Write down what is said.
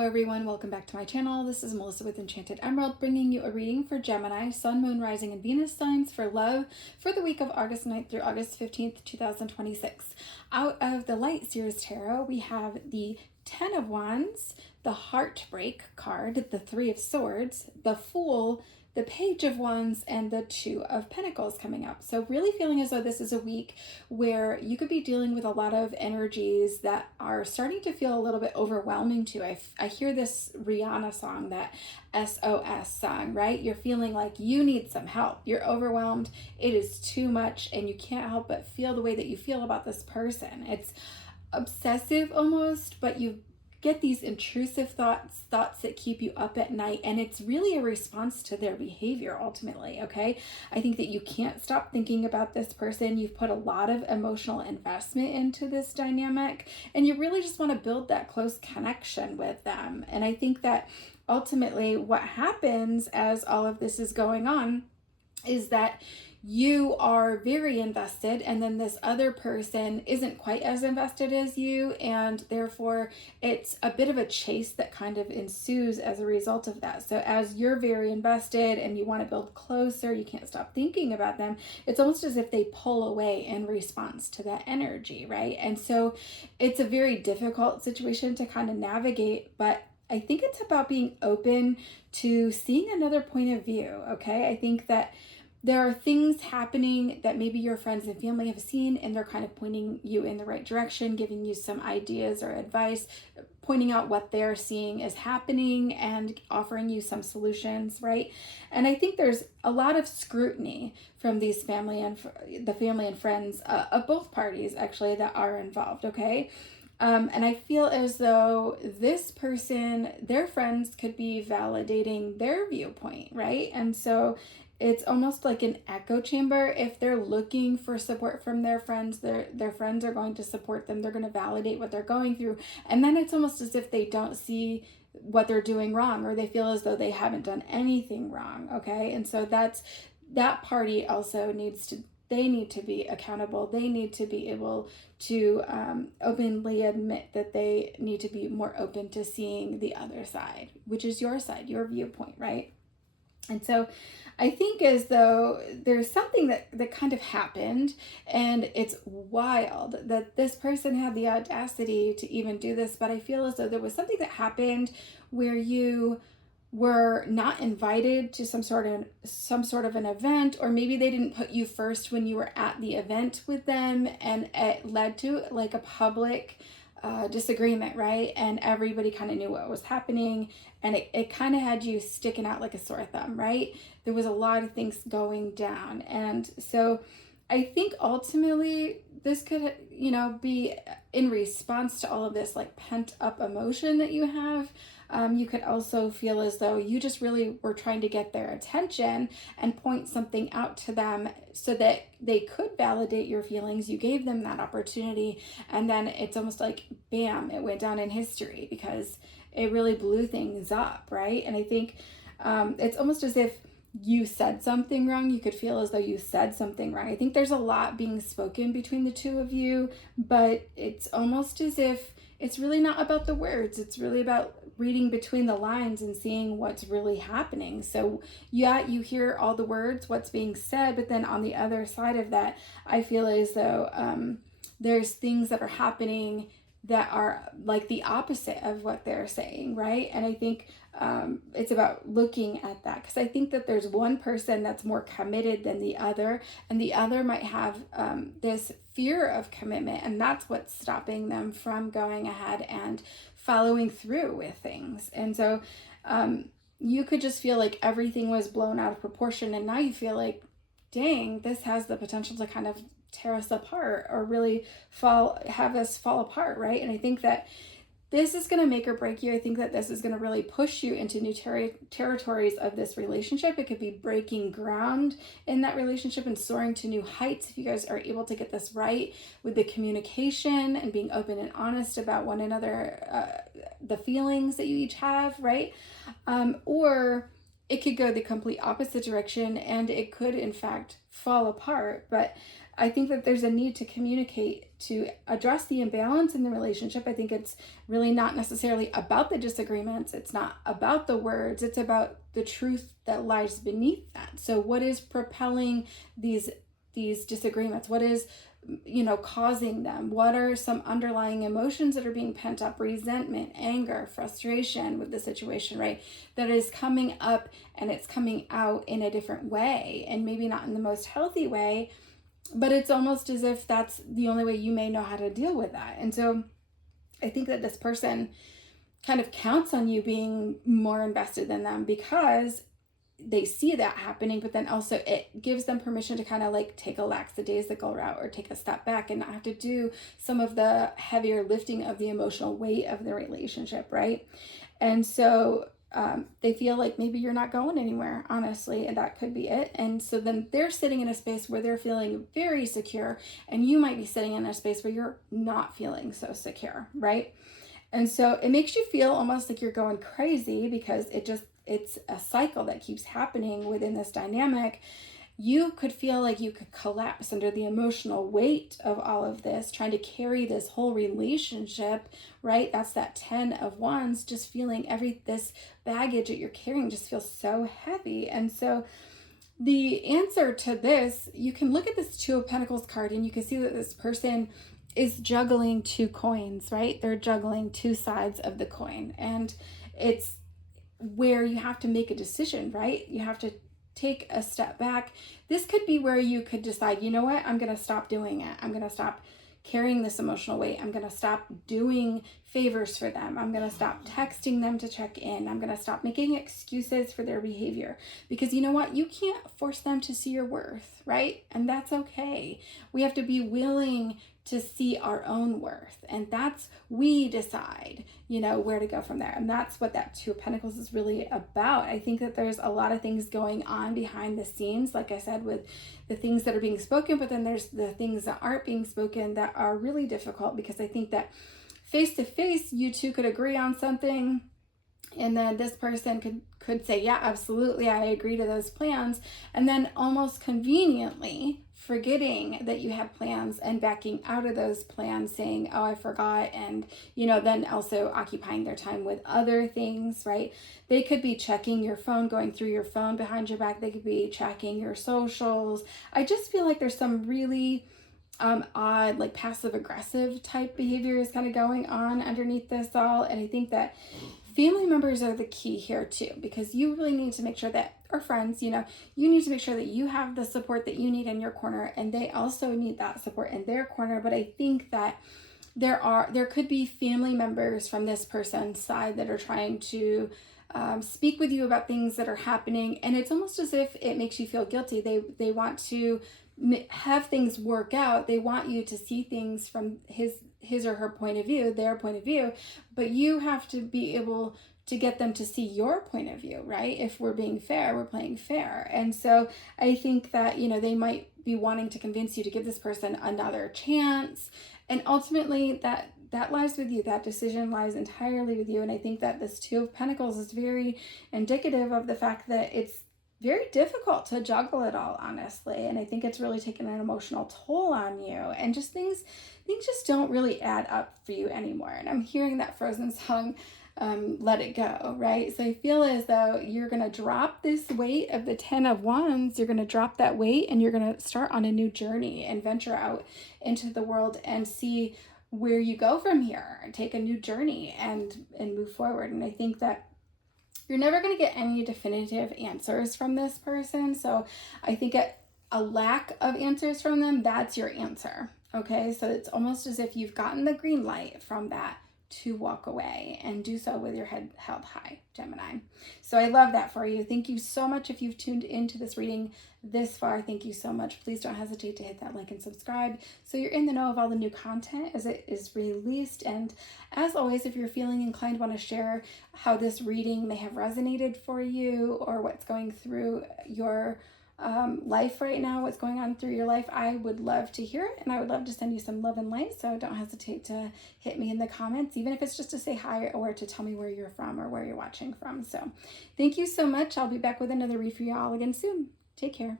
Hello everyone, welcome back to my channel. This is Melissa with Enchanted Emerald, bringing you a reading for Gemini, Sun, Moon, Rising, and Venus signs for love for the week of August 9th through August 15th, 2026. Out of the Light Series Tarot, we have the Ten of Wands, the Heartbreak card, the Three of Swords, the Fool, the Page of Wands, and the Two of Pentacles coming up. So really feeling as though this is a week where you could be dealing with a lot of energies that are starting to feel a little bit overwhelming too. I hear this Rihanna song, that S.O.S song, right? You're feeling like you need some help. You're overwhelmed. It is too much, and you can't help but feel the way that you feel about this person. It's obsessive almost, but you get these intrusive thoughts that keep you up at night, and it's really a response to their behavior ultimately. Okay, I think that you can't stop thinking about this person. You've put a lot of emotional investment into this dynamic, and you really just want to build that close connection with them. And I think that ultimately what happens as all of this is going on is that you are very invested, and then this other person isn't quite as invested as you, and therefore it's a bit of a chase that kind of ensues as a result of that. So as you're very invested and you want to build closer, you can't stop thinking about them. It's almost as if they pull away in response to that energy, right? And so it's a very difficult situation to kind of navigate, but I think it's about being open to seeing another point of view. Okay, I think that there are things happening that maybe your friends and family have seen, and they're kind of pointing you in the right direction, giving you some ideas or advice, pointing out what they're seeing is happening and offering you some solutions, right? And I think there's a lot of scrutiny from these family and friends of both parties actually that are involved, okay? And I feel as though this person, their friends could be validating their viewpoint, right? And so it's almost like an echo chamber. If they're looking for support from their friends, their friends are going to support them. They're going to validate what they're going through. And then it's almost as if they don't see what they're doing wrong, or they feel as though they haven't done anything wrong, okay? And so that party also they need to be accountable. They need to be able to openly admit that they need to be more open to seeing the other side, which is your side, your viewpoint, right? And so I think as though there's something that kind of happened, and it's wild that this person had the audacity to even do this, but I feel as though there was something that happened where you were not invited to some sort of an event, or maybe they didn't put you first when you were at the event with them, and it led to like a public disagreement, right? And everybody kind of knew what was happening, and it kind of had you sticking out like a sore thumb, right? There was a lot of things going down. And so I think ultimately this could, be in response to all of this like pent up emotion that you have. You could also feel as though you just really were trying to get their attention and point something out to them so that they could validate your feelings. You gave them that opportunity, and then it's almost like, bam, it went down in history because it really blew things up, right? And I think it's almost as if you said something wrong. You could feel as though you said something wrong. I think there's a lot being spoken between the two of you, but it's almost as if it's really not about the words. It's really about reading between the lines and seeing what's really happening. So yeah, you hear all the words, what's being said, but then on the other side of that, I feel as though there's things that are happening that are like the opposite of what they're saying, right? And I think it's about looking at that, because I think that there's one person that's more committed than the other, and the other might have this fear of commitment, and that's what's stopping them from going ahead and following through with things. And so you could just feel like everything was blown out of proportion, and now you feel like, dang, this has the potential to kind of tear us apart, or really have us fall apart, right? And I think that this is going to make or break you. I think that this is going to really push you into new territories of this relationship. It could be breaking ground in that relationship and soaring to new heights if you guys are able to get this right with the communication and being open and honest about one another, the feelings that you each have, right? Or it could go the complete opposite direction, and it could in fact fall apart. But I think that there's a need to communicate address the imbalance in the relationship. I think it's really not necessarily about the disagreements. It's not about the words. It's about the truth that lies beneath that. So what is propelling these disagreements? What is, causing them? What are some underlying emotions that are being pent up? Resentment, anger, frustration with the situation, right? That is coming up, and it's coming out in a different way, and maybe not in the most healthy way, but it's almost as if that's the only way you may know how to deal with that. And so I think that this person kind of counts on you being more invested than them, because they see that happening, but then also it gives them permission to kind of like take a lackadaisical route, or take a step back and not have to do some of the heavier lifting of the emotional weight of the relationship, right? And so they feel like maybe you're not going anywhere, honestly, and that could be it. And so then they're sitting in a space where they're feeling very secure, and you might be sitting in a space where you're not feeling so secure, right? And so it makes you feel almost like you're going crazy, because it's a cycle that keeps happening within this dynamic. You could feel like you could collapse under the emotional weight of all of this, trying to carry this whole relationship, right? That's that 10 of Wands, just feeling this baggage that you're carrying just feels so heavy. And so the answer to this, you can look at this 2 of Pentacles card, and you can see that this person is juggling 2 coins, right? They're juggling 2 sides of the coin, and it's where you have to make a decision, right? You have to take a step back. This could be where you could decide, you know what, I'm going to stop doing it. I'm going to stop carrying this emotional weight. I'm going to stop doing favors for them. I'm going to stop texting them to check in. I'm going to stop making excuses for their behavior, because you know what? You can't force them to see your worth, right? And that's okay. We have to be willing to see our own worth, and we decide, where to go from there. And that's what that 2 of Pentacles is really about. I think that there's a lot of things going on behind the scenes, like I said, with the things that are being spoken, but then there's the things that aren't being spoken that are really difficult, because I think that face to face, you two could agree on something, and then this person could say, yeah, absolutely, I agree to those plans, and then almost conveniently forgetting that you have plans and backing out of those plans, saying, oh, I forgot, and then also occupying their time with other things, right? They could be checking your phone, going through your phone behind your back. They could be checking your socials. I just feel like there's some really odd, like passive aggressive type behaviors kind of going on underneath this all. And I think that family members are the key here too, because you really need to make sure that, or friends, you need to make sure that you have the support that you need in your corner, and they also need that support in their corner. But I think that there could be family members from this person's side that are trying to speak with you about things that are happening, and it's almost as if it makes you feel guilty. They want to have things work out. They want you to see things from his or her point of view, their point of view, but you have to be able to get them to see your point of view, right? If we're being fair, we're playing fair. And so I think that, they might be wanting to convince you to give this person another chance. And ultimately that lies with you. That decision lies entirely with you. And I think that this 2 of Pentacles is very indicative of the fact that it's very difficult to juggle it all, honestly. And I think it's really taken an emotional toll on you, and just things just don't really add up for you anymore. And I'm hearing that Frozen song, Let It Go, right? So I feel as though you're going to drop this weight of the 10 of Wands. You're going to drop that weight, and you're going to start on a new journey and venture out into the world and see where you go from here, and take a new journey and move forward. And I think that you're never going to get any definitive answers from this person. So I think a lack of answers from them, that's your answer. Okay, so it's almost as if you've gotten the green light from that to walk away, and do so with your head held high, Gemini. So I love that for you. Thank you so much. If you've tuned into this reading this far, thank you so much. Please don't hesitate to hit that like and subscribe so you're in the know of all the new content as it is released. And as always, if you're feeling inclined, want to share how this reading may have resonated for you, or what's going through your life right now, what's going on through your life, I would love to hear it, and I would love to send you some love and light. So don't hesitate to hit me in the comments, even if it's just to say hi, or to tell me where you're from or where you're watching from. So thank you so much. I'll be back with another read for you all again soon. Take care.